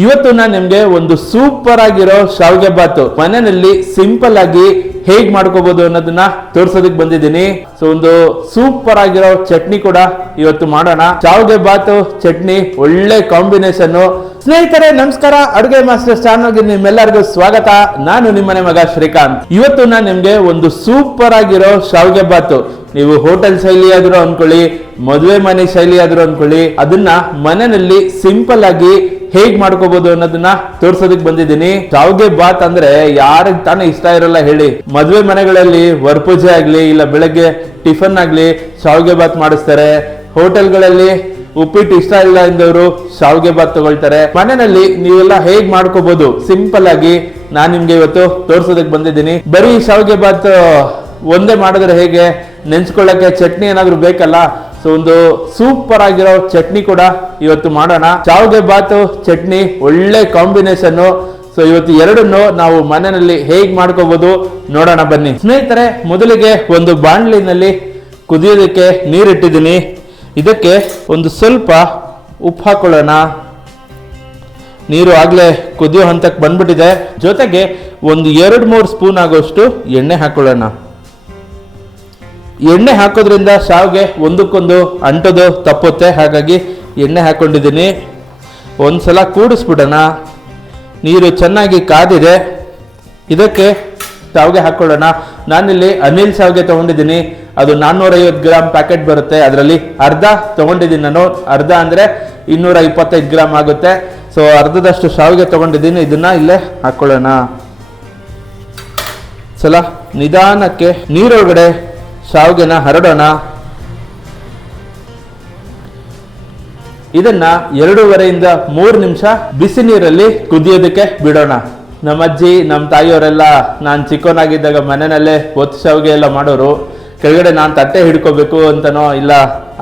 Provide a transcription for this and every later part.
ಇವತ್ತು ನಾನು ನಿಮ್ಗೆ ಒಂದು ಸೂಪರ್ ಆಗಿರೋ ಶಾವಿಗೆ ಬಾತು ಮನೆಯಲ್ಲಿ ಸಿಂಪಲ್ ಆಗಿ ಹೇಗ್ ಮಾಡ್ಕೋಬಹುದು ಅನ್ನೋದನ್ನ ತೋರ್ಸೋದಕ್ಕೆ ಬಂದಿದ್ದೀನಿ. ಸೊ ಒಂದು ಸೂಪರ್ ಆಗಿರೋ ಚಟ್ನಿ ಕೂಡ ಇವತ್ತು ಮಾಡೋಣ. ಶಾವಿಗೆ ಬಾತು ಚಟ್ನಿ ಒಳ್ಳೆ ಕಾಂಬಿನೇಷನ್. ಸ್ನೇಹಿತರೆ ನಮಸ್ಕಾರ, ಅಡುಗೆ ಮಾಸ್ಟರ್ ಚಾನಲ್ಗೆ ನಿಮ್ಮೆಲ್ಲರಿಗೂ ಸ್ವಾಗತ. ನಾನು ನಿಮ್ಮನೆ ಮಗ ಶ್ರೀಕಾಂತ್. ಇವತ್ತು ನಾನು ನಿಮ್ಗೆ ಒಂದು ಸೂಪರ್ ಆಗಿರೋ ಶಾವಿಗೆ ಬಾತು, ನೀವು ಹೋಟೆಲ್ ಶೈಲಿ ಆದ್ರೂ ಅನ್ಕೊಳ್ಳಿ, ಮದುವೆ ಮನೆ ಶೈಲಿ ಆದ್ರೂ ಅನ್ಕೊಳ್ಳಿ, ಅದನ್ನ ಮನೆಯಲ್ಲಿ ಸಿಂಪಲ್ ಆಗಿ ಹೇಗ್ ಮಾಡ್ಕೋಬಹುದು ಅನ್ನೋದನ್ನ ತೋರ್ಸೋದಕ್ ಬಂದಿದ್ದೀನಿ. ಶಾವಿಗೆ ಬಾತ್ ಅಂದ್ರೆ ಯಾರಿಗ್ ತಾನೇ ಇಷ್ಟ ಇರಲ್ಲ ಹೇಳಿ. ಮದುವೆ ಮನೆಗಳಲ್ಲಿ ವರಪೂಜೆ ಆಗ್ಲಿ, ಇಲ್ಲ ಬೆಳಗ್ಗೆ ಟಿಫನ್ ಆಗ್ಲಿ ಶಾವಿಗೆ ಬಾತ್ ಮಾಡಿಸ್ತಾರೆ. ಹೋಟೆಲ್ಗಳಲ್ಲಿ ಉಪ್ಪಿಟ್ಟು ಇಷ್ಟ ಇಲ್ಲ ಎಂದವರು ಶಾವಿಗೆ ಬಾತ್ ತಗೊಳ್ತಾರೆ. ಮನೆಯಲ್ಲಿ ನೀವೆಲ್ಲ ಹೇಗ್ ಮಾಡ್ಕೋಬಹುದು ಸಿಂಪಲ್ ಆಗಿ ನಾನ್ ನಿಮ್ಗೆ ಇವತ್ತು ತೋರ್ಸೋದಕ್ ಬಂದಿದ್ದೀನಿ. ಬರೀ ಶಾವಿಗೆ ಬಾತ್ ಒಂದೇ ಮಾಡಿದ್ರೆ ಹೇಗೆ, ನೆನ್ಸ್ಕೊಳ್ಳಕ್ಕೆ ಚಟ್ನಿ ಏನಾದ್ರು ಬೇಕಲ್ಲ. ಸೊ ಒಂದು ಸೂಪರ್ ಆಗಿರೋ ಚಟ್ನಿ ಕೂಡ ಇವತ್ತು ಮಾಡೋಣ. ಶಾವಿಗೆ ಬಾತು ಚಟ್ನಿ ಒಳ್ಳೆ ಕಾಂಬಿನೇಷನ್. ಸೊ ಇವತ್ತು ಎರಡನ್ನು ನಾವು ಮನೆಯಲ್ಲಿ ಹೇಗ್ ಮಾಡ್ಕೋಬಹುದು ನೋಡೋಣ ಬನ್ನಿ. ಸ್ನೇಹಿತರೆ, ಮೊದಲಿಗೆ ಒಂದು ಬಾಣಲಿನಲ್ಲಿ ಕುದಿಯೋದಕ್ಕೆ ನೀರಿಟ್ಟಿದ್ದೀನಿ. ಇದಕ್ಕೆ ಒಂದು ಸ್ವಲ್ಪ ಉಪ್ಪು ಹಾಕೊಳ್ಳೋಣ. ನೀರು ಆಗ್ಲೇ ಕುದಿಯೋ ಹಂತಕ್ಕೆ ಬಂದ್ಬಿಟ್ಟಿದೆ. ಜೊತೆಗೆ ಒಂದು 2-3 ಸ್ಪೂನ್ ಆಗೋಷ್ಟು ಎಣ್ಣೆ ಹಾಕೊಳ್ಳೋಣ. ಎಣ್ಣೆ ಹಾಕೋದ್ರಿಂದ ಶಾವಿಗೆ ಒಂದಕ್ಕೊಂದು ಅಂಟೋದು ತಪ್ಪುತ್ತೆ, ಹಾಗಾಗಿ ಎಣ್ಣೆ ಹಾಕೊಂಡಿದ್ದೀನಿ. ಒಂದ್ಸಲ ಕೂಡಿಸ್ಬಿಡೋಣ. ನೀರು ಚೆನ್ನಾಗಿ ಕಾದಿದೆ. ಇದಕ್ಕೆ ಶಾವಿಗೆ ಹಾಕೊಳ್ಳೋಣ. ನಾನಿಲ್ಲಿ ಅನಿಲ್ ಶಾವಿಗೆ ತಗೊಂಡಿದ್ದೀನಿ. ಅದು 450 ಗ್ರಾಮ್ ಪ್ಯಾಕೆಟ್ ಬರುತ್ತೆ, ಅದರಲ್ಲಿ ಅರ್ಧ ತಗೊಂಡಿದ್ದೀನಿ ನಾನು. ಅರ್ಧ ಅಂದ್ರೆ 225 ಗ್ರಾಮ್ ಆಗುತ್ತೆ. ಸೊ ಅರ್ಧದಷ್ಟು ಶಾವಿಗೆ ತಗೊಂಡಿದ್ದೀನಿ. ಇದನ್ನ ಇಲ್ಲೇ ಹಾಕೊಳ್ಳೋಣ. ಸಲ ನಿಧಾನಕ್ಕೆ ನೀರೊಳಗಡೆ ಶಾವಿಗೆನ ಹರಡೋಣ. ಇದನ್ನ 2.5 ಇಂದ 3 ನಿಮಿಷ ಬಿಸಿ ನೀರಲ್ಲಿ ಕುದಿಯೋದಕ್ಕೆ ಬಿಡೋಣ. ನಮ್ಮ ಅಜ್ಜಿ, ನಮ್ಮ ತಾಯಿಯವರೆಲ್ಲ ನಾನು ಚಿಕ್ಕವನಾಗಿದ್ದಾಗ ಮನೆಯಲ್ಲೇ ಒತ್ತು ಶಾವಿಗೆ ಎಲ್ಲ ಮಾಡೋರು. ಕೆಳಗಡೆ ನಾನು ತಟ್ಟೆ ಹಿಡ್ಕೋಬೇಕು ಅಂತನೋ, ಇಲ್ಲ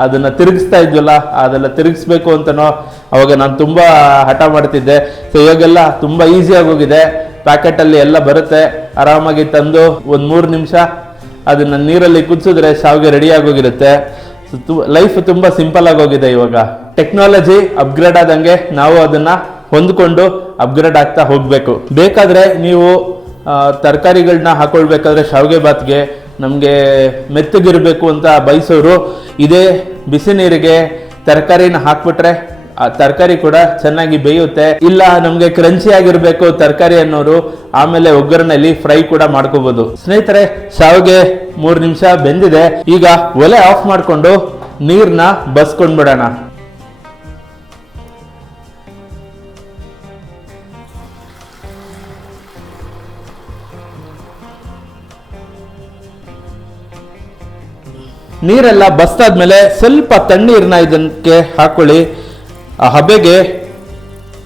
ಅದನ್ನ ತಿರುಗಿಸ್ತಾ ಇದ್ವಲ್ಲ ಅದೆಲ್ಲ ತಿರುಗಿಸ್ಬೇಕು ಅಂತನೋ ಅವಾಗ ನಾನು ತುಂಬಾ ಹಠ ಮಾಡ್ತಿದ್ದೆ. ಸೊ ಇವಾಗೆಲ್ಲ ತುಂಬಾ ಈಸಿಯಾಗಿ ಹೋಗಿದೆ. ಪ್ಯಾಕೆಟಲ್ಲಿ ಎಲ್ಲ ಬರುತ್ತೆ. ಆರಾಮಾಗಿ ತಂದು ಒಂದು 3 ನಿಮಿಷ ಅದನ್ನ ನೀರಲ್ಲಿ ಕುದಿಸಿದ್ರೆ ಶಾವಿಗೆ ರೆಡಿ ಆಗೋಗಿರುತ್ತೆ. ಲೈಫ್ ತುಂಬಾ ಸಿಂಪಲ್ ಆಗಿ ಹೋಗಿದೆ. ಇವಾಗ ಟೆಕ್ನಾಲಜಿ ಅಪ್ಗ್ರೇಡ್ ಆದಂಗೆ ನಾವು ಅದನ್ನ ಹೊಂದ್ಕೊಂಡು ಅಪ್ಗ್ರೇಡ್ ಆಗ್ತಾ ಹೋಗ್ಬೇಕು. ಬೇಕಾದ್ರೆ ನೀವು ತರಕಾರಿಗಳನ್ನ ಹಾಕೊಳ್ಬೇಕಾದ್ರೆ ಶಾವಿಗೆ ಬಾತ್ಗೆ ನಮ್ಗೆ ಮೆತ್ತಗಿರ್ಬೇಕು ಅಂತ ಬಯಸೋರು ಇದೇ ಬಿಸಿ ನೀರಿಗೆ ತರಕಾರಿನ ಹಾಕ್ಬಿಟ್ರೆ ಆ ತರಕಾರಿ ಕೂಡ ಚೆನ್ನಾಗಿ ಬೇಯುತ್ತೆ. ಇಲ್ಲ ನಮ್ಗೆ ಕ್ರಂಚಿ ಆಗಿರ್ಬೇಕು ತರಕಾರಿ ಅನ್ನೋರು ಆಮೇಲೆ ಒಗ್ಗರಣೆಯಲ್ಲಿ ಫ್ರೈ ಕೂಡ ಮಾಡ್ಕೋಬಹುದು. ಸ್ನೇಹಿತರೆ, ಶಾವಿಗೆ 3 ನಿಮಿಷ ಬೆಂದಿದೆ. ಈಗ ಒಲೆ ಆಫ್ ಮಾಡ್ಕೊಂಡು ನೀರ್ನ ಬಸ್ಕೊಂಡ್ಬಿಡೋಣ. ನೀರೆಲ್ಲ ಬಸ್ತಾದ್ಮೇಲೆ ಸ್ವಲ್ಪ ತಣ್ಣೀರನ್ನ ಇದಕ್ಕೆ ಹಾಕೊಳ್ಳಿ. ಆ ಹಬೆಗೆ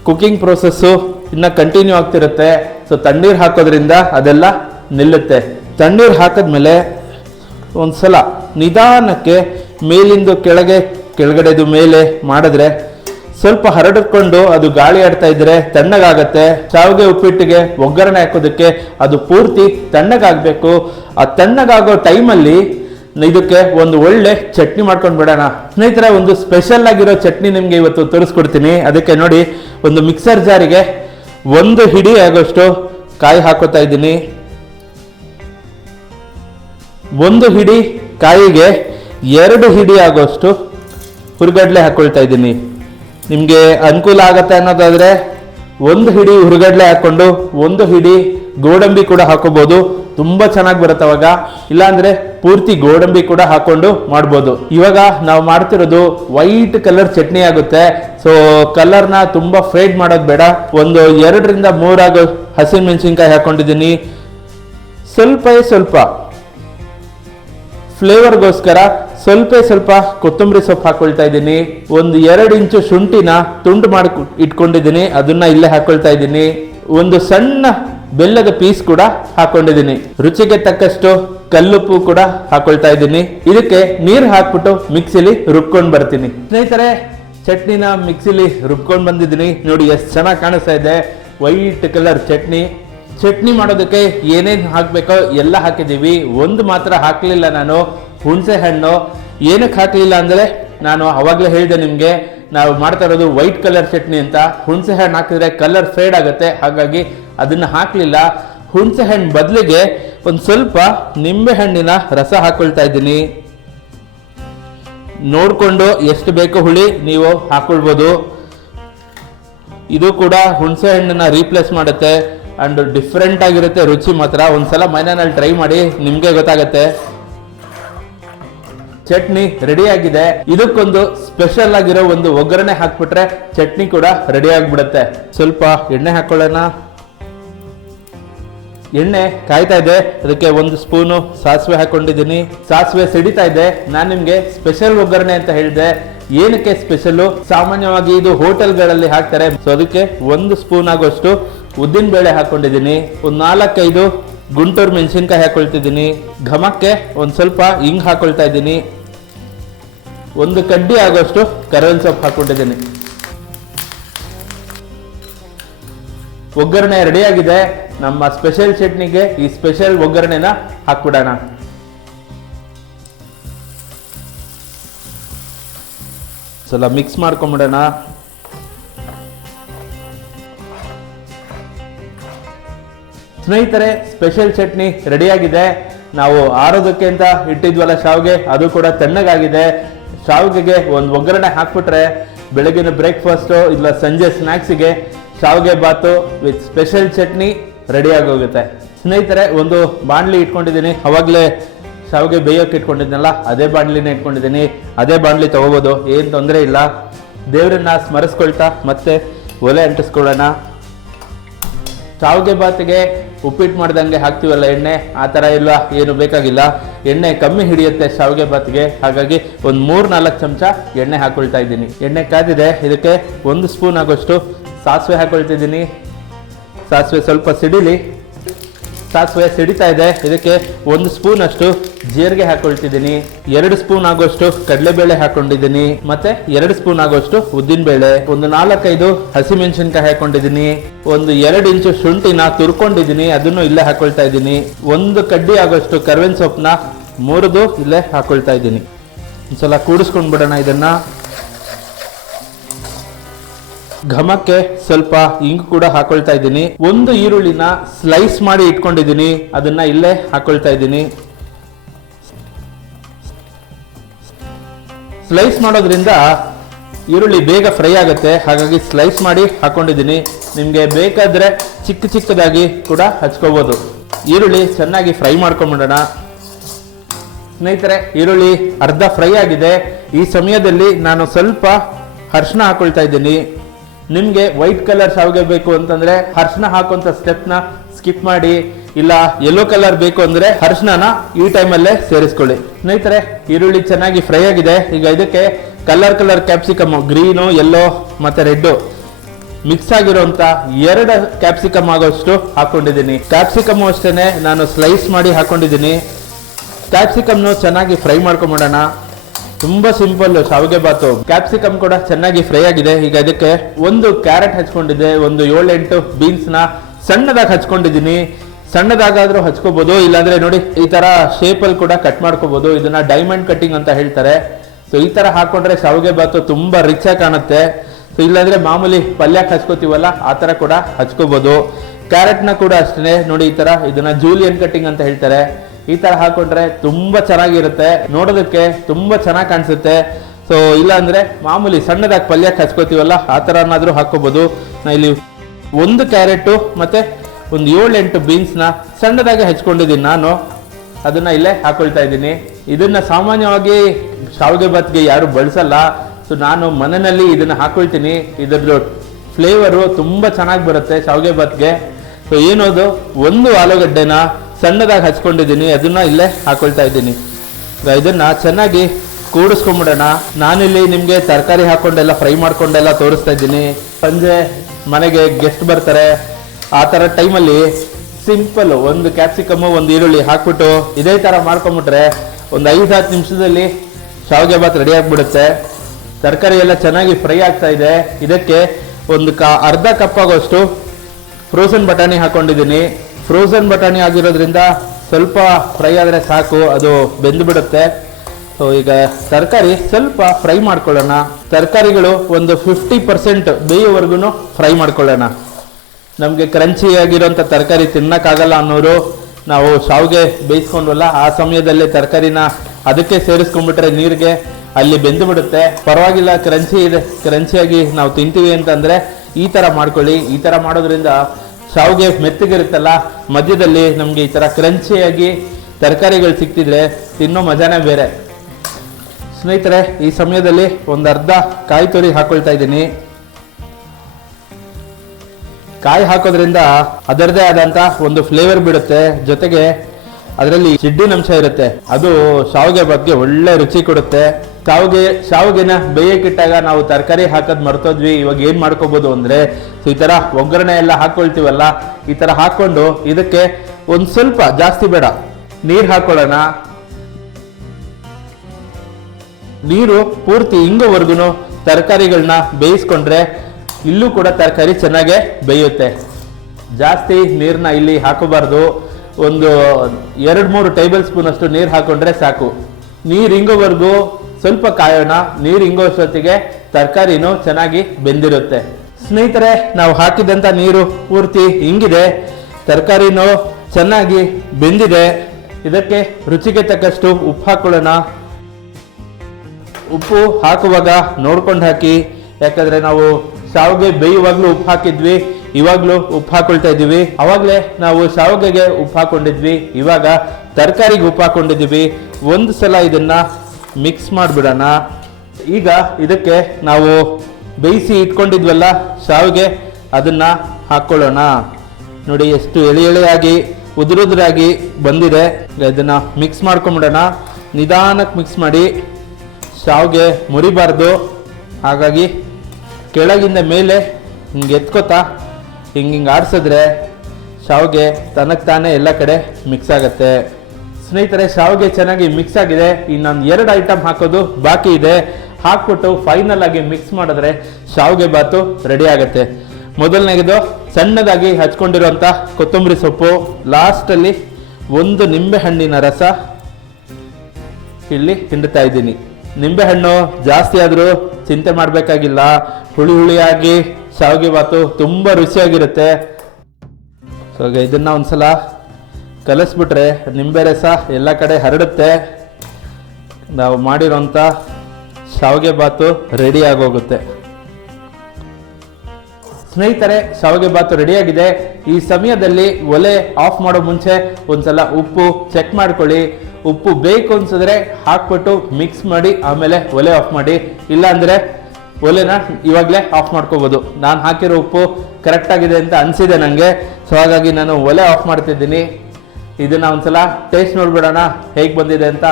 ಕುಕಿಂಗ್ ಪ್ರೋಸೆಸ್ಸು ಇನ್ನ ಕಂಟಿನ್ಯೂ ಆಗ್ತಿರುತ್ತೆ. ಸೊ ತಣ್ಣೀರು ಹಾಕೋದ್ರಿಂದ ಅದೆಲ್ಲ ನಿಲ್ಲುತ್ತೆ. ತಣ್ಣೀರು ಹಾಕಿದ್ಮೇಲೆ ಒಂದ್ಸಲ ನಿಧಾನಕ್ಕೆ ಮೇಲಿಂದ ಕೆಳಗೆ, ಕೆಳಗಡೆದು ಮೇಲೆ ಮಾಡಿದ್ರೆ ಸ್ವಲ್ಪ ಹರಡಿಕೊಂಡು ಅದು ಗಾಳಿ ಆಡ್ತಾ ಇದ್ರೆ ತಣ್ಣಗಾಗತ್ತೆ. ಶಾವಿಗೆ ಉಪ್ಪಿಟ್ಟಿಗೆ ಒಗ್ಗರಣೆ ಹಾಕೋದಕ್ಕೆ ಅದು ಪೂರ್ತಿ ತಣ್ಣಗಾಗಬೇಕು. ಆ ತಣ್ಣಗಾಗೋ ಟೈಮಲ್ಲಿ ಇದಕ್ಕೆ ಒಂದು ಒಳ್ಳೆ ಚಟ್ನಿ ಮಾಡ್ಕೊಂಡು ಬಿಡೋಣ. ಸ್ನೇಹಿತರೆ, ಒಂದು ಸ್ಪೆಷಲ್ ಆಗಿರೋ ಚಟ್ನಿ ನಿಮ್ಗೆ ಇವತ್ತು ತೋರಿಸ್ಕೊಡ್ತೀನಿ. ಅದಕ್ಕೆ ನೋಡಿ, ಒಂದು ಮಿಕ್ಸರ್ ಜಾರಿಗೆ 1 ಹಿಡಿ ಆಗೋಷ್ಟು ಕಾಯಿ ಹಾಕೋತಾ ಇದ್ದೀನಿ. 1 ಹಿಡಿ ಕಾಯಿಗೆ 2 ಹಿಡಿ ಆಗೋಷ್ಟು ಹುರ್ಗಡ್ಲೆ ಹಾಕೊಳ್ತಾ ಇದ್ದೀನಿ. ನಿಮ್ಗೆ ಅನುಕೂಲ ಆಗತ್ತೆ ಅನ್ನೋದಾದ್ರೆ 1 ಹಿಡಿ ಹುರ್ಗಡ್ಲೆ ಹಾಕೊಂಡು 1 ಹಿಡಿ ಗೋಡಂಬಿ ಕೂಡ ಹಾಕೋಬಹುದು. ತುಂಬಾ ಚೆನ್ನಾಗಿ ಬರುತ್ತೆ ಅವಾಗ. ಇಲ್ಲಾಂದ್ರೆ ಪೂರ್ತಿ ಗೋಡಂಬಿ ಕೂಡ ಹಾಕೊಂಡು ಮಾಡ್ಬೋದು. ಇವಾಗ ನಾವು ಮಾಡ್ತಿರೋದು ವೈಟ್ ಕಲರ್ ಚಟ್ನಿ ಆಗುತ್ತೆ. ಸೊ ಕಲರ್ನ ತುಂಬಾ ಫೇಡ್ ಮಾಡೋದು ಬೇಡ. ಒಂದು 2 ರಿಂದ 3 ಆಗೋ ಹಸಿಮೆಣಸಿನ್ಕಾಯಿ ಹಾಕೊಂಡಿದ್ದೀನಿ. ಸ್ವಲ್ಪ ಫ್ಲೇವರ್ಗೋಸ್ಕರ ಸ್ವಲ್ಪ ಕೊತ್ತಂಬರಿ ಸೊಪ್ಪು ಹಾಕೊಳ್ತಾ ಇದ್ದೀನಿ. ಒಂದು 2 ಇಂಚು ಶುಂಠಿನ ತುಂಡು ಮಾಡಿ ಇಟ್ಕೊಂಡಿದ್ದೀನಿ, ಅದನ್ನ ಇಲ್ಲೇ ಹಾಕೊಳ್ತಾ ಇದ್ದೀನಿ. ಒಂದು ಸಣ್ಣ ಬೆಲ್ಲದ ಪೀಸ್ ಕೂಡ ಹಾಕೊಂಡಿದ್ದೀನಿ. ರುಚಿಗೆ ತಕ್ಕಷ್ಟು ಕಲ್ಲುಪ್ಪು ಕೂಡ ಹಾಕೊಳ್ತಾ ಇದ್ದೀನಿ. ಇದಕ್ಕೆ ನೀರು ಹಾಕ್ಬಿಟ್ಟು ಮಿಕ್ಸಿಲಿ ರುಬ್ಕೊಂಡು ಬರ್ತೀನಿ. ಸ್ನೇಹಿತರೆ, ಚಟ್ನಿನ ಮಿಕ್ಸಿಲಿ ರುಬ್ಕೊಂಡು ಬಂದಿದ್ದೀನಿ. ನೋಡಿ ಎಷ್ಟು ಚೆನ್ನಾಗಿ ಕಾಣಿಸ್ತಾ ಇದೆ. ವೈಟ್ ಕಲರ್ ಚಟ್ನಿ ಮಾಡೋದಕ್ಕೆ ಏನೇನು ಹಾಕ್ಬೇಕೋ ಎಲ್ಲ ಹಾಕಿದ್ದೀವಿ. ಒಂದು ಮಾತ್ರ ಹಾಕ್ಲಿಲ್ಲ ನಾನು, ಹುಣಸೆ ಹಣ್ಣು. ಏನಕ್ಕೆ ಹಾಕ್ಲಿಲ್ಲ ಅಂದ್ರೆ ನಾನು ಅವಾಗಲೇ ಹೇಳಿದೆ ನಿಮ್ಗೆ, ನಾವು ಮಾಡ್ತಾ ಇರೋದು ವೈಟ್ ಕಲರ್ ಚಟ್ನಿ ಅಂತ. ಹುಣಸೆ ಹಣ್ಣು ಹಾಕಿದ್ರೆ ಕಲರ್ ಫೇಡ್ ಆಗುತ್ತೆ, ಹಾಗಾಗಿ ಅದನ್ನ ಹಾಕ್ಲಿಲ್ಲ. ಹುಣಸೆ ಹಣ್ಣು ಬದಲಿಗೆ ಒಂದು ಸ್ವಲ್ಪ ನಿಂಬೆ ಹಣ್ಣಿನ ರಸ ಹಾಕೊಳ್ತಾ ಇದ್ದೀನಿ. ನೋಡ್ಕೊಂಡು ಎಷ್ಟು ಬೇಕೋ ಹುಳಿ ನೀವು ಹಾಕೊಳ್ಬೋದು. ಇದು ಕೂಡ ಹುಣಸೆ ಹಣ್ಣನ್ನ ರೀಪ್ಲೇಸ್ ಮಾಡುತ್ತೆ ಅಂಡ್ ಡಿಫ್ರೆಂಟ್ ಆಗಿರುತ್ತೆ ರುಚಿ ಮಾತ್ರ. ಒಂದ್ಸಲ ಮನೆಯಲ್ಲಿ ಟ್ರೈ ಮಾಡಿ, ನಿಮ್ಗೆ ಗೊತ್ತಾಗತ್ತೆ. ಚಟ್ನಿ ರೆಡಿ ಆಗಿದೆ. ಇದಕ್ಕೊಂದು ಸ್ಪೆಷಲ್ ಆಗಿರೋ ಒಂದು ಒಗ್ಗರಣೆ ಹಾಕ್ಬಿಟ್ರೆ ಚಟ್ನಿ ಕೂಡ ರೆಡಿ ಆಗ್ಬಿಡುತ್ತೆ. ಸ್ವಲ್ಪ ಎಣ್ಣೆ ಹಾಕೊಳ್ಳೋಣ. ಎಣ್ಣೆ ಕಾಯ್ತಾ ಇದೆ, ಅದಕ್ಕೆ 1 ಸ್ಪೂನು ಸಾಸಿವೆ ಹಾಕೊಂಡಿದ್ದೀನಿ. ಸಾಸಿವೆ ಸಿಡಿತಾ ಇದೆ. ನಾನು ನಿಮ್ಗೆ ಸ್ಪೆಷಲ್ ಒಗ್ಗರಣೆ ಅಂತ ಹೇಳಿದೆ. ಏನಕ್ಕೆ ಸ್ಪೆಷಲ್? ಸಾಮಾನ್ಯವಾಗಿ ಇದು ಹೋಟೆಲ್ಗಳಲ್ಲಿ ಹಾಕ್ತಾರೆ. ಸೊ ಅದಕ್ಕೆ 1 ಸ್ಪೂನ್ ಆಗೋಷ್ಟು ಉದ್ದಿನ ಬೇಳೆ ಹಾಕೊಂಡಿದ್ದೀನಿ. ಒಂದು 4-5 ಗುಂಟೂರು ಮೆಣಸಿನ್ಕಾಯಿ ಹಾಕೊಳ್ತಿದ್ದೀನಿ. ಘಮಕ್ಕೆ ಒಂದು ಸ್ವಲ್ಪ ಹಿಂಗ್ ಹಾಕೊಳ್ತಾ ಇದ್ದೀನಿ. 1 ಕಡ್ಡಿ ಆಗೋಷ್ಟು ಕರಿಬೇವಿನ ಸೊಪ್ಪು ಹಾಕೊಂಡಿದ್ದೀನಿ. ಒಗ್ಗರಣೆ ರೆಡಿಯಾಗಿದೆ. ನಮ್ಮ ಸ್ಪೆಷಲ್ ಚಟ್ನಿಗೆ ಈ ಸ್ಪೆಷಲ್ ಒಗ್ಗರಣೆನ ಹಾಕ್ಬಿಡೋಣ. ಸ್ವಲ್ಪ ಮಿಕ್ಸ್ ಮಾಡ್ಕೊಂಬಿಡೋಣ. ಸ್ನೇಹಿತರೆ, ಸ್ಪೆಷಲ್ ಚಟ್ನಿ ರೆಡಿಯಾಗಿದೆ. ನಾವು ಆರೋದಕ್ಕೆ ಅಂತ ಇಟ್ಟಿದ್ವಲ್ಲ ಶಾವಿಗೆ, ಅದು ಕೂಡ ತಣ್ಣಗಾಗಿದೆ. ಶಾವಿಗೆಗೆ ಒಂದು ಒಗ್ಗರಣೆ ಹಾಕ್ಬಿಟ್ರೆ ಬೆಳಗಿನ ಬ್ರೇಕ್ಫಾಸ್ಟು ಇಲ್ಲ ಸಂಜೆ ಸ್ನ್ಯಾಕ್ಸಿಗೆ ಶಾವಿಗೆ ಬಾತು ವಿತ್ ಸ್ಪೆಷಲ್ ಚಟ್ನಿ ರೆಡಿ ಆಗೋಗುತ್ತೆ. ಸ್ನೇಹಿತರೆ, ಒಂದು ಬಾಣಲಿ ಇಟ್ಕೊಂಡಿದ್ದೀನಿ. ಅವಾಗಲೇ ಶಾವಿಗೆ ಬೇಯೋಕೆ ಇಟ್ಕೊಂಡಿದ್ದೀನಲ್ಲ, ಅದೇ ಬಾಣಲಿನ ಇಟ್ಕೊಂಡಿದ್ದೀನಿ. ಅದೇ ಬಾಣಲಿ ತಗೋಬೋದು, ಏನು ತೊಂದರೆ ಇಲ್ಲ. ದೇವರನ್ನ ಸ್ಮರಿಸ್ಕೊಳ್ತಾ ಮತ್ತೆ ಒಲೆ ಅಂಟಿಸ್ಕೊಳ್ಳೋಣ. ಶಾವಿಗೆ ಬಾತಿಗೆ ಉಪ್ಪಿಟ್ಟು ಮಾಡ್ದಂಗೆ ಹಾಕ್ತೀವಲ್ಲ ಎಣ್ಣೆ, ಆ ಥರ ಇಲ್ಲ, ಏನು ಬೇಕಾಗಿಲ್ಲ. ಎಣ್ಣೆ ಕಮ್ಮಿ ಹಿಡಿಯುತ್ತೆ ಶಾವಿಗೆ ಬಾತಿಗೆ, ಹಾಗಾಗಿ ಒಂದು 3-4 ಚಮಚ ಎಣ್ಣೆ ಹಾಕೊಳ್ತಾ ಇದ್ದೀನಿ. ಎಣ್ಣೆ ಕಾದಿದೆ. ಇದಕ್ಕೆ 1 ಸ್ಪೂನ್ ಆಗೋಷ್ಟು ಸಾಸಿವೆ ಹಾಕೊಳ್ತಿದ್ದೀನಿ. ಸಾಸಿವೆ ಸ್ವಲ್ಪ ಸಿಡಿಲಿ. ಸಾಸಿವೆ ಸಿಡಿತಾ ಇದೆ. ಇದಕ್ಕೆ 1 ಸ್ಪೂನ್ ಅಷ್ಟು ಜೀರಿಗೆ ಹಾಕೊಳ್ತಿದ್ದೀನಿ. 2 ಸ್ಪೂನ್ ಆಗೋಷ್ಟು ಕಡಲೆಬೇಳೆ ಹಾಕೊಂಡಿದ್ದೀನಿ. ಮತ್ತೆ 2 ಸ್ಪೂನ್ ಆಗೋಷ್ಟು ಉದ್ದಿನಬೇಳೆ. ಒಂದು 4-5 ಹಸಿಮೆಣಸಿನ್ಕಾಯಿ ಹಾಕೊಂಡಿದ್ದೀನಿ. ಒಂದು 2 ಇಂಚು ಶುಂಠಿನ ತುರ್ಕೊಂಡಿದ್ದೀನಿ, ಅದನ್ನು ಇಲ್ಲೇ ಹಾಕೊಳ್ತಾ ಇದ್ದೀನಿ. 1 ಕಡ್ಡಿ ಆಗೋಷ್ಟು ಕರಿಬೇವಿನ ಸೊಪ್ಪನ್ನ ಮುರಿದು ಇಲ್ಲೇ ಹಾಕೊಳ್ತಾ ಇದ್ದೀನಿ. ಒಂದ್ಸಲ ಕೂಡಿಸ್ಕೊಂಡು ಬಿಡೋಣ ಇದನ್ನ. ಘಮಕ್ಕೆ ಸ್ವಲ್ಪ ಇಂಗು ಕೂಡ ಹಾಕೊಳ್ತಾ ಇದ್ದೀನಿ. 1 ಈರುಳ್ಳಿನ ಸ್ಲೈಸ್ ಮಾಡಿ ಇಟ್ಕೊಂಡಿದ್ದೀನಿ, ಅದನ್ನ ಇಲ್ಲೇ ಹಾಕೊಳ್ತಾ ಇದ್ದೀನಿ. ಸ್ಲೈಸ್ ಮಾಡೋದ್ರಿಂದ ಈರುಳ್ಳಿ ಬೇಗ ಫ್ರೈ ಆಗುತ್ತೆ, ಹಾಗಾಗಿ ಸ್ಲೈಸ್ ಮಾಡಿ ಹಾಕೊಂಡಿದ್ದೀನಿ. ನಿಮಗೆ ಬೇಕಾದ್ರೆ ಚಿಕ್ಕದಾಗಿ ಕೂಡ ಹಚ್ಕೋಬಹುದು. ಈರುಳ್ಳಿ ಚೆನ್ನಾಗಿ ಫ್ರೈ ಮಾಡ್ಕೊಂಡ್ಬಿಡೋಣ. ಸ್ನೇಹಿತರೆ, ಈರುಳ್ಳಿ ಅರ್ಧ ಫ್ರೈ ಆಗಿದೆ. ಈ ಸಮಯದಲ್ಲಿ ನಾನು ಸ್ವಲ್ಪ ಅರಿಶಿನ ಹಾಕೊಳ್ತಾ ಇದ್ದೀನಿ. ನಿಮ್ಗೆ ವೈಟ್ ಕಲರ್ ಶಾವಿಗೆ ಬೇಕು ಅಂತಂದ್ರೆ ಅರಿಶಿನ ಹಾಕುವಂತ ಸ್ಟೆಪ್ ನ ಸ್ಕಿಪ್ ಮಾಡಿ, ಇಲ್ಲ ಯೆಲ್ಲೋ ಕಲರ್ ಬೇಕು ಅಂದ್ರೆ ಅರಿಶಿನ ಈ ಟೈಮಲ್ಲೇ ಸೇರಿಸ್ಕೊಳ್ಳಿ. ಸ್ನೇಹಿತರೆ, ಈರುಳ್ಳಿ ಚೆನ್ನಾಗಿ ಫ್ರೈ ಆಗಿದೆ. ಈಗ ಇದಕ್ಕೆ ಕಲರ್ ಕ್ಯಾಪ್ಸಿಕಮ್, ಗ್ರೀನು, ಯೆಲ್ಲೋ ಮತ್ತೆ ರೆಡ್ ಮಿಕ್ಸ್ ಆಗಿರುವಂತ 2 ಕ್ಯಾಪ್ಸಿಕಮ್ ಆಗೋಷ್ಟು ಹಾಕೊಂಡಿದ್ದೀನಿ. ಕ್ಯಾಪ್ಸಿಕಮ್ ಅಷ್ಟೇನೆ ನಾನು ಸ್ಲೈಸ್ ಮಾಡಿ ಹಾಕೊಂಡಿದ್ದೀನಿ. ಕ್ಯಾಪ್ಸಿಕಮ್ನು ಚೆನ್ನಾಗಿ ಫ್ರೈ ಮಾಡ್ಕೊಂಬಿಡೋಣ. ತುಂಬಾ ಸಿಂಪಲ್ ಶಾವಿಗೆ ಬಾತು. ಕ್ಯಾಪ್ಸಿಕಮ್ ಕೂಡ ಚೆನ್ನಾಗಿ ಫ್ರೈ ಆಗಿದೆ. ಈಗ ಇದಕ್ಕೆ 1 ಕ್ಯಾರೆಟ್ ಹಚ್ಕೊಂಡಿದ್ದೆ, ಒಂದು 7-8 ಬೀನ್ಸ್ ನ ಸಣ್ಣದಾಗಿ ಹಚ್ಕೊಂಡಿದ್ದೀನಿ. ಸಣ್ಣದಾಗಾದ್ರೂ ಹಚ್ಕೋಬಹುದು, ಇಲ್ಲಾಂದ್ರೆ ನೋಡಿ ಈ ತರ ಶೇಪ್ ಅಲ್ಲಿ ಕೂಡ ಕಟ್ ಮಾಡ್ಕೋಬಹುದು. ಇದನ್ನ ಡೈಮಂಡ್ ಕಟ್ಟಿಂಗ್ ಅಂತ ಹೇಳ್ತಾರೆ. ಸೊ ಈ ತರ ಹಾಕೊಂಡ್ರೆ ಶಾವಿಗೆ ಬಾತು ತುಂಬಾ ರಿಚ್ ಆಗಿ ಕಾಣುತ್ತೆ. ಸೊ ಇಲ್ಲಾಂದ್ರೆ ಮಾಮೂಲಿ ಪಲ್ಯಕ್ಕೆ ಹಚ್ಕೋತೀವಲ್ಲ, ಆ ತರ ಕೂಡ ಹಚ್ಕೋಬಹುದು. ಕ್ಯಾರೆಟ್ ನ ಕೂಡ ಅಷ್ಟೇ ನೋಡಿ, ಈ ತರ ಇದನ್ನ ಜೂಲಿಯನ್ ಕಟ್ಟಿಂಗ್ ಅಂತ ಹೇಳ್ತಾರೆ. ಈ ತರ ಹಾಕೊಂಡ್ರೆ ತುಂಬಾ ಚೆನ್ನಾಗಿರುತ್ತೆ, ನೋಡೋದಕ್ಕೆ ತುಂಬಾ ಚೆನ್ನಾಗಿ ಕಾಣಿಸುತ್ತೆ. ಸೊ ಇಲ್ಲ ಅಂದ್ರೆ ಮಾಮೂಲಿ ಸಣ್ಣದಾಗಿ ಪಲ್ಯಕ್ಕೆ ಹಚ್ಕೋತೀವಲ್ಲ, ಆ ತರನಾದ್ರೂ ಹಾಕೋಬಹುದು. ನಾ ಇಲ್ಲಿ 1 ಕ್ಯಾರೆಟ್ ಮತ್ತೆ ಒಂದು 7-8 ಬೀನ್ಸ್ ನ ಸಣ್ಣದಾಗಿ ಹಚ್ಕೊಂಡಿದ್ದೀನಿ ನಾನು, ಅದನ್ನ ಇಲ್ಲೇ ಹಾಕೊಳ್ತಾ ಇದ್ದೀನಿ. ಇದನ್ನ ಸಾಮಾನ್ಯವಾಗಿ ಶಾವಿಗೆ ಬಾತ್ಗೆ ಯಾರು ಬಳಸಲ್ಲ. ಸೊ ನಾನು ಮನೆಯಲ್ಲಿ ಇದನ್ನ ಹಾಕೊಳ್ತೀನಿ. ಇದ್ರದ್ದು ಫ್ಲೇವರು ತುಂಬಾ ಚೆನ್ನಾಗಿ ಬರುತ್ತೆ ಶಾವಿಗೆ ಬಾತ್ಗೆ. ಸೊ ಏನೋದು 1 ಆಲೂಗಡ್ಡೆನ ಸಣ್ಣದಾಗಿ ಹಚ್ಕೊಂಡಿದ್ದೀನಿ, ಅದನ್ನ ಇಲ್ಲೇ ಹಾಕೊಳ್ತಾ ಇದ್ದೀನಿ. ಇದನ್ನ ಚೆನ್ನಾಗಿ ಕೂಡಿಸ್ಕೊಂಡ್ಬಿಡೋಣ. ನಾನಿಲ್ಲಿ ನಿಮ್ಗೆ ತರಕಾರಿ ಹಾಕೊಂಡೆಲ್ಲ ಫ್ರೈ ಮಾಡ್ಕೊಂಡೆಲ್ಲ ತೋರಿಸ್ತಾ ಇದ್ದೀನಿ. ಸಂಜೆ ಮನೆಗೆ ಗೆಸ್ಟ್ ಬರ್ತಾರೆ, ಆ ತರ ಟೈಮಲ್ಲಿ ಸಿಂಪಲ್ 1 ಕ್ಯಾಪ್ಸಿಕಮ್ 1 ಈರುಳ್ಳಿ ಹಾಕ್ಬಿಟ್ಟು ಇದೇ ತರ ಮಾಡ್ಕೊಂಡ್ಬಿಟ್ರೆ ಒಂದು 5-10 ನಿಮಿಷದಲ್ಲಿ ಶಾವಿಗೆ ಬಾತ್ ರೆಡಿ ಆಗ್ಬಿಡುತ್ತೆ. ತರಕಾರಿ ಎಲ್ಲ ಚೆನ್ನಾಗಿ ಫ್ರೈ ಆಗ್ತಾ ಇದೆ. ಇದಕ್ಕೆ ಒಂದು ಅರ್ಧ ಕಪ್ ಆಗೋಷ್ಟು ಫ್ರೋಸನ್ ಬಟಾಣಿ ಹಾಕೊಂಡಿದ್ದೀನಿ. ಫ್ರೋಸನ್ ಬಟಾಣಿ ಆಗಿರೋದ್ರಿಂದ ಸ್ವಲ್ಪ ಫ್ರೈ ಆದರೆ ಸಾಕು, ಅದು ಬೆಂದು ಬಿಡುತ್ತೆ. ಸೊ ಈಗ ತರಕಾರಿ ಸ್ವಲ್ಪ ಫ್ರೈ ಮಾಡ್ಕೊಳ್ಳೋಣ. ತರಕಾರಿಗಳು ಒಂದು 50% ಬೇಯೋವರೆಗೂ ಫ್ರೈ ಮಾಡ್ಕೊಳ್ಳೋಣ. ನಮಗೆ ಕ್ರಂಚಿಯಾಗಿರೋಂಥ ತರಕಾರಿ ತಿನ್ನಕ್ಕಾಗಲ್ಲ ಅನ್ನೋರು ನಾವು ಶಾವಿಗೆ ಬೇಯಿಸ್ಕೊಂಡ್ವಲ್ಲ ಆ ಸಮಯದಲ್ಲೇ ತರಕಾರಿನ ಅದಕ್ಕೆ ಸೇರಿಸ್ಕೊಂಡ್ಬಿಟ್ರೆ ನೀರಿಗೆ ಅಲ್ಲಿ ಬೆಂದು ಬಿಡುತ್ತೆ. ಪರವಾಗಿಲ್ಲ, ಕ್ರಂಚಿಯಾಗಿ ನಾವು ತಿಂತೀವಿ ಅಂತಂದರೆ ಈ ಥರ ಮಾಡ್ಕೊಳ್ಳಿ. ಈ ಥರ ಮಾಡೋದ್ರಿಂದ ಶಾವಿಗೆ ಮೆತ್ತಗಿರುತ್ತಲ್ಲ, ಮಧ್ಯದಲ್ಲಿ ನಮಗೆ ಈ ಥರ ಕ್ರಂಚಿಯಾಗಿ ತರಕಾರಿಗಳು ಸಿಕ್ತಿದ್ರೆ ತಿನ್ನೋ ಮಜಾನೇ ಬೇರೆ. ಸ್ನೇಹಿತರೆ, ಈ ಸಮಯದಲ್ಲಿ ಒಂದು ಅರ್ಧ ಕಾಯಿ ತುರಿ ಹಾಕೊಳ್ತಾ ಇದ್ದೀನಿ. ಕಾಯಿ ಹಾಕೋದ್ರಿಂದ ಅದರದೇ ಆದಂತ ಒಂದು ಫ್ಲೇವರ್ ಬಿಡುತ್ತೆ, ಜೊತೆಗೆ ಅದರಲ್ಲಿ ಸಿಡ್ಡಿನಂಶ ಇರುತ್ತೆ, ಅದು ಶಾವಿಗೆ ಬಗ್ಗೆ ಒಳ್ಳೆ ರುಚಿ ಕೊಡುತ್ತೆ. ಶಾವಿಗೆನ ಬೇಯಕ್ಕಿಟ್ಟಾಗ ನಾವು ತರಕಾರಿ ಹಾಕೋದ್ ಮರ್ತೋದ್ವಿ. ಇವಾಗ ಏನ್ ಮಾಡ್ಕೋಬಹುದು ಅಂದ್ರೆ, ಈ ತರ ಒಗ್ಗರಣೆ ಎಲ್ಲ ಹಾಕೊಳ್ತೀವಲ್ಲ, ಈ ತರ ಹಾಕೊಂಡು ಇದಕ್ಕೆ ಒಂದ್ ಸ್ವಲ್ಪ, ಜಾಸ್ತಿ ಬೇಡ, ನೀರ್ ಹಾಕೊಳ್ಳೋಣ. ನೀರು ಪೂರ್ತಿ ಇಂಗೋವರೆಗೂ ತರಕಾರಿಗಳನ್ನ ಬೇಯಿಸ್ಕೊಂಡ್ರೆ ಇಲ್ಲೂ ಕೂಡ ತರಕಾರಿ ಚೆನ್ನಾಗೆ ಬೇಯುತ್ತೆ. ಜಾಸ್ತಿ ನೀರನ್ನ ಇಲ್ಲಿ ಹಾಕೋಬಾರ್ದು. ಒಂದು 2-3 ಟೇಬಲ್ ಸ್ಪೂನ್ ಅಷ್ಟು ನೀರು ಹಾಕೊಂಡ್ರೆ ಸಾಕು. ನೀರು ಇಂಗೋವರೆಗೂ ಸ್ವಲ್ಪ ಕಾಯೋಣ. ನೀರು ಇಂಗೋಷ್ಟೊತ್ತಿಗೆ ತರಕಾರಿನೂ ಚೆನ್ನಾಗಿ ಬೆಂದಿರುತ್ತೆ. ಸ್ನೇಹಿತರೆ, ನಾವು ಹಾಕಿದಂಥ ನೀರು ಪೂರ್ತಿ ಇಂಗಿದೆ, ತರಕಾರಿನೂ ಚೆನ್ನಾಗಿ ಬೆಂದಿದೆ. ಇದಕ್ಕೆ ರುಚಿಗೆ ತಕ್ಕಷ್ಟು ಉಪ್ಪು ಹಾಕೊಳ್ಳೋಣ. ಉಪ್ಪು ಹಾಕುವಾಗ ನೋಡ್ಕೊಂಡು ಹಾಕಿ, ಯಾಕಂದ್ರೆ ನಾವು ಶಾವಿಗೆ ಬೇಯುವಾಗ್ಲೂ ಉಪ್ಪು ಹಾಕಿದ್ವಿ, ಇವಾಗ್ಲೂ ಉಪ್ಪು ಹಾಕೊಳ್ತಾ ಇದ್ದೀವಿ. ಅವಾಗಲೇ ನಾವು ಶಾವಿಗೆಗೆ ಉಪ್ಪು ಹಾಕೊಂಡಿದ್ವಿ, ಇವಾಗ ತರಕಾರಿಗೆ ಉಪ್ಪು ಹಾಕೊಂಡಿದ್ದೀವಿ. ಒಂದು ಸಲ ಇದನ್ನ ಮಿಕ್ಸ್ ಮಾಡಿಬಿಡೋಣ. ಈಗ ಇದಕ್ಕೆ ನಾವು ಬೇಯಿಸಿ ಇಟ್ಕೊಂಡಿದ್ವಲ್ಲ ಶಾವಿಗೆ, ಅದನ್ನ ಹಾಕೊಳ್ಳೋಣ. ನೋಡಿ ಎಷ್ಟು ಎಳೆಯಾಗಿ ಉದುರುದುರಾಗಿ ಬಂದಿದೆ. ಇದನ್ನ ಮಿಕ್ಸ್ ಮಾಡ್ಕೊಂಬಿಡೋಣ. ನಿಧಾನಕ್ಕೆ ಮಿಕ್ಸ್ ಮಾಡಿ, ಶಾವಿಗೆ ಮುರಿಬಾರ್ದು. ಹಾಗಾಗಿ ಕೆಳಗಿಂದ ಮೇಲೆ ಹಿಂಗೆ ಎತ್ಕೋತಾ ಹಿಂಗೆ ಆಡಿಸಿದ್ರೆ ಶಾವಿಗೆ ತನಕ್ಕೆ ತಾನೇ ಎಲ್ಲ ಕಡೆ ಮಿಕ್ಸ್ ಆಗುತ್ತೆ. ಸ್ನೇಹಿತರೆ, ಶಾವಿಗೆ ಚೆನ್ನಾಗಿ ಮಿಕ್ಸ್ ಆಗಿದೆ. ಇನ್ನೊಂದು 2 ಐಟಮ್ ಹಾಕೋದು ಬಾಕಿ ಇದೆ. ಹಾಕ್ಬಿಟ್ಟು ಫೈನಲ್ ಆಗಿ ಮಿಕ್ಸ್ ಮಾಡಿದ್ರೆ ಶಾವಿಗೆ ಬಾತು ರೆಡಿ ಆಗುತ್ತೆ. ಮೊದಲನೇದು ಸಣ್ಣದಾಗಿ ಹಚ್ಕೊಂಡಿರುವಂಥ ಕೊತ್ತಂಬರಿ ಸೊಪ್ಪು, ಲಾಸ್ಟಲ್ಲಿ 1 ನಿಂಬೆ ಹಣ್ಣಿನ ರಸ ಇಲ್ಲಿ ಹಿಂಡ್ತಾ ಇದ್ದೀನಿ. ನಿಂಬೆಹಣ್ಣು ಜಾಸ್ತಿ ಆದರೂ ಚಿಂತೆ ಮಾಡಬೇಕಾಗಿಲ್ಲ. ಹುಳಿಯಾಗಿ ಶಾವಿಗೆ ಬಾತು ತುಂಬ ರುಚಿಯಾಗಿರುತ್ತೆ. ಸೊ ಇದನ್ನ ಒಂದ್ಸಲ ಕಲಿಸ್ಬಿಟ್ರೆ ನಿಂಬೆ ರಸ ಎಲ್ಲ ಕಡೆ ಹರಡುತ್ತೆ. ನಾವು ಮಾಡಿರೋಂಥ ಶಾವಿಗೆ ಬಾತು ರೆಡಿ ಆಗೋಗುತ್ತೆ. ಸ್ನೇಹಿತರೆ, ಶಾವಿಗೆ ಬಾತು ರೆಡಿಯಾಗಿದೆ. ಈ ಸಮಯದಲ್ಲಿ ಒಲೆ ಆಫ್ ಮಾಡೋ ಮುಂಚೆ ಒಂದ್ಸಲ ಉಪ್ಪು ಚೆಕ್ ಮಾಡ್ಕೊಳ್ಳಿ. ಉಪ್ಪು ಬೇಕು ಅನ್ಸಿದ್ರೆ ಹಾಕ್ಬಿಟ್ಟು ಮಿಕ್ಸ್ ಮಾಡಿ ಆಮೇಲೆ ಒಲೆ ಆಫ್ ಮಾಡಿ. ಇಲ್ಲ ಅಂದರೆ ಒಲೆನ ಇವಾಗಲೇ ಆಫ್ ಮಾಡ್ಕೋಬೋದು. ನಾನು ಹಾಕಿರೋ ಉಪ್ಪು ಕರೆಕ್ಟ್ ಆಗಿದೆ ಅಂತ ಅನಿಸಿದೆ ನನಗೆ. ಸೊ ಹಾಗಾಗಿ ನಾನು ಒಲೆ ಆಫ್ ಮಾಡ್ತಿದ್ದೀನಿ. ಇದನ್ನ ಒಂದ್ಸಲ ಟೇಸ್ಟ್ ನೋಡ್ಬಿಡೋಣ ಹೇಗೆ ಬಂದಿದೆ ಅಂತ.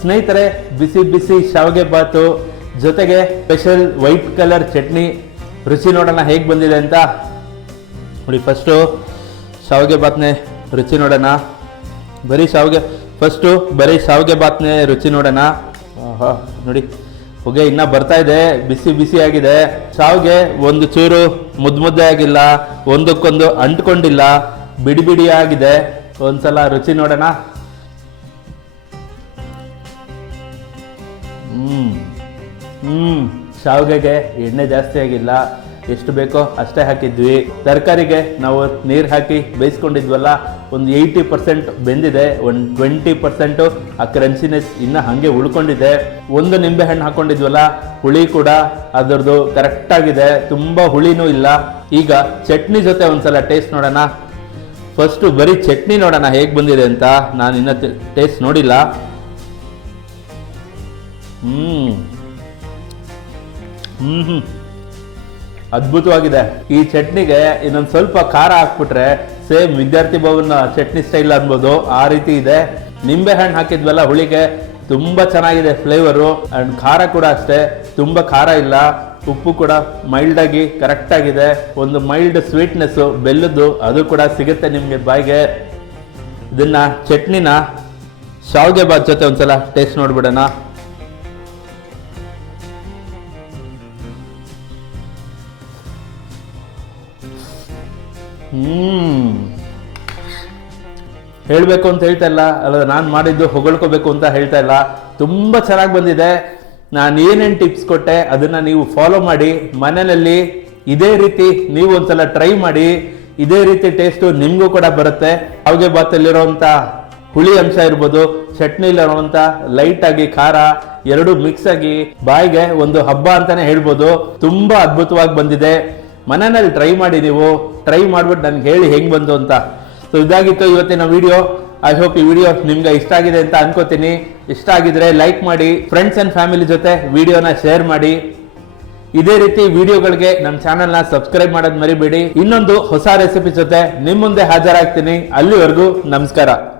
ಸ್ನೇಹಿತರೆ, ಬಿಸಿ ಬಿಸಿ ಶಾವಿಗೆ ಬಾತು ಜೊತೆಗೆ ಸ್ಪೆಷಲ್ ವೈಟ್ ಕಲರ್ ಚಟ್ನಿ, ರುಚಿ ನೋಡೋಣ ಹೇಗೆ ಬಂದಿದೆ ಅಂತ. ನೋಡಿ, ಫಸ್ಟು ಶಾವಿಗೆ ಬಾತ್ನೆ ರುಚಿ ನೋಡೋಣ. ಬರೀ ಶಾವಿಗೆ ಬಾತ್ನೆ ರುಚಿ ನೋಡೋಣ. ನೋಡಿ, ಹೊಗೆ ಇನ್ನೂ ಬರ್ತಾ ಇದೆ, ಬಿಸಿ ಬಿಸಿ ಆಗಿದೆ. ಶಾವಿಗೆ ಒಂದು ಚೂರು ಮುದ್ದೆ ಆಗಿಲ್ಲ, ಒಂದಕ್ಕೊಂದು ಅಂಟ್ಕೊಂಡಿಲ್ಲ, ಬಿಡಿ ಬಿಡಿ ಆಗಿದೆ. ಒಂದ್ಸಲ ರುಚಿ ನೋಡೋಣ. ಶಾವಿಗೆಗೆ ಎಣ್ಣೆ ಜಾಸ್ತಿ ಆಗಿಲ್ಲ, ಎಷ್ಟು ಬೇಕೋ ಅಷ್ಟೇ ಹಾಕಿದ್ವಿ. ತರಕಾರಿಗೆ ನಾವು ನೀರು ಹಾಕಿ ಬೇಯಿಸ್ಕೊಂಡಿದ್ವಲ್ಲ, ಒಂದು 80% ಬೆಂದಿದೆ, ಒಂದು 20% ಆ ಕ್ರಂಚಿನೆಸ್ ಇನ್ನೂ ಹಾಗೆ ಉಳ್ಕೊಂಡಿದೆ. 1 ನಿಂಬೆ ಹಣ್ಣು ಹಾಕೊಂಡಿದ್ವಲ್ಲ, ಹುಳಿ ಕೂಡ ಅದರದ್ದು ಕರೆಕ್ಟಾಗಿದೆ, ತುಂಬ ಹುಳಿನೂ ಇಲ್ಲ. ಈಗ ಚಟ್ನಿ ಜೊತೆ ಒಂದ್ಸಲ ಟೇಸ್ಟ್ ನೋಡೋಣ. ಫಸ್ಟು ಬರೀ ಚಟ್ನಿ ನೋಡೋಣ ಹೇಗೆ ಬಂದಿದೆ ಅಂತ. ನಾನು ಇನ್ನೂ ಟೇಸ್ಟ್ ನೋಡಿಲ್ಲ. ಅದ್ಭುತವಾಗಿದೆ. ಈ ಚಟ್ನಿಗೆ ಇನ್ನೊಂದು ಸ್ವಲ್ಪ ಖಾರ ಹಾಕ್ಬಿಟ್ರೆ ಸೇಮ್ ವಿದ್ಯಾರ್ಥಿ ಭವನ ಚಟ್ನಿ ಸ್ಟೈಲ್ ಅನ್ಬೋದು, ಆ ರೀತಿ ಇದೆ. ನಿಂಬೆ ಹಣ್ಣು ಹಾಕಿದ್ವಲ್ಲ ಹುಳಿಗೆ, ತುಂಬ ಚೆನ್ನಾಗಿದೆ ಫ್ಲೇವರು. ಅಂಡ್ ಖಾರ ಕೂಡ ಅಷ್ಟೇ, ತುಂಬ ಖಾರ ಇಲ್ಲ. ಉಪ್ಪು ಕೂಡ ಮೈಲ್ಡ್ ಆಗಿ ಕರೆಕ್ಟ್ ಆಗಿದೆ. ಒಂದು ಮೈಲ್ಡ್ ಸ್ವೀಟ್ನೆಸ್ಸು ಬೆಲ್ಲದ್ದು ಅದು ಕೂಡ ಸಿಗುತ್ತೆ ನಿಮಗೆ ಬಾಯಿಗೆ. ಇದನ್ನ ಚಟ್ನಿನ ಶಾವಿಗೆ ಬಾತ್ ಜೊತೆ ಒಂದ್ಸಲ ಟೇಸ್ಟ್ ನೋಡ್ಬಿಡೋಣ. ಹೇಳ್ಬೇಕು ಅಂತ ಹೇಳ್ತಾ ಇಲ್ಲ, ಅಲ್ಲ ನಾನು ಮಾಡಿದ್ದು ಹೊಗಳ್ಕೋಬೇಕು ಅಂತ ಹೇಳ್ತಾ ಇಲ್ಲ. ತುಂಬಾ ಚೆನ್ನಾಗಿ ಬಂದಿದೆ. ನಾನು ಏನೇನು ಟಿಪ್ಸ್ ಕೊಟ್ಟೆ ಅದನ್ನ ನೀವು ಫಾಲೋ ಮಾಡಿ ಮನೆಯಲ್ಲಿ ಇದೇ ರೀತಿ ನೀವು ಒಂದ್ಸಲ ಟ್ರೈ ಮಾಡಿ. ಇದೇ ರೀತಿ ಟೇಸ್ಟು ನಿಮ್ಗೂ ಕೂಡ ಬರುತ್ತೆ. ಶಾವಿಗೆ ಬಾತಲ್ಲಿರುವಂತ ಹುಳಿ ಅಂಶ ಇರ್ಬೋದು, ಚಟ್ನಿಲಿರುವಂತ ಲೈಟ್ ಆಗಿ ಖಾರ ಎರಡು ಮಿಕ್ಸ್ ಆಗಿ ಬಾಯಿಗೆ ಒಂದು ಹಬ್ಬ ಅಂತಾನೆ ಹೇಳ್ಬೋದು. ತುಂಬಾ ಅದ್ಭುತವಾಗಿ ಬಂದಿದೆ. ಮನೆಯಲ್ಲಿ ಟ್ರೈ ಮಾಡಿ, ನೀವು ಟ್ರೈ ಮಾಡ್ಬಿಟ್ಟು ನನ್ಗೆ ಹೇಳಿ ಹೆಂಗ್ ಬಂತು ಅಂತ. ಸೊ ಇದಾಗಿತ್ತು ಇವತ್ತಿನ ವಿಡಿಯೋ. ಐ ಹೋಪ್ ಈ ವಿಡಿಯೋ ನಿಮ್ಗೆ ಇಷ್ಟ ಆಗಿದೆ ಅಂತ ಅನ್ಕೋತೀನಿ. ಇಷ್ಟ ಆಗಿದ್ರೆ ಲೈಕ್ ಮಾಡಿ, ಫ್ರೆಂಡ್ಸ್ ಅಂಡ್ ಫ್ಯಾಮಿಲಿ ಜೊತೆ ವಿಡಿಯೋನ ಶೇರ್ ಮಾಡಿ. ಇದೇ ರೀತಿ ವಿಡಿಯೋಗಳಿಗೆ ನಮ್ಮ ಚಾನೆಲ್ನ ಸಬ್ಸ್ಕ್ರೈಬ್ ಮಾಡೋದು ಮರಿಬೇಡಿ. ಇನ್ನೊಂದು ಹೊಸ ರೆಸಿಪಿ ಜೊತೆ ನಿಮ್ಮ ಮುಂದೆ ಹಾಜರಾಗ್ತೀನಿ. ಅಲ್ಲಿವರೆಗೂ ನಮಸ್ಕಾರ.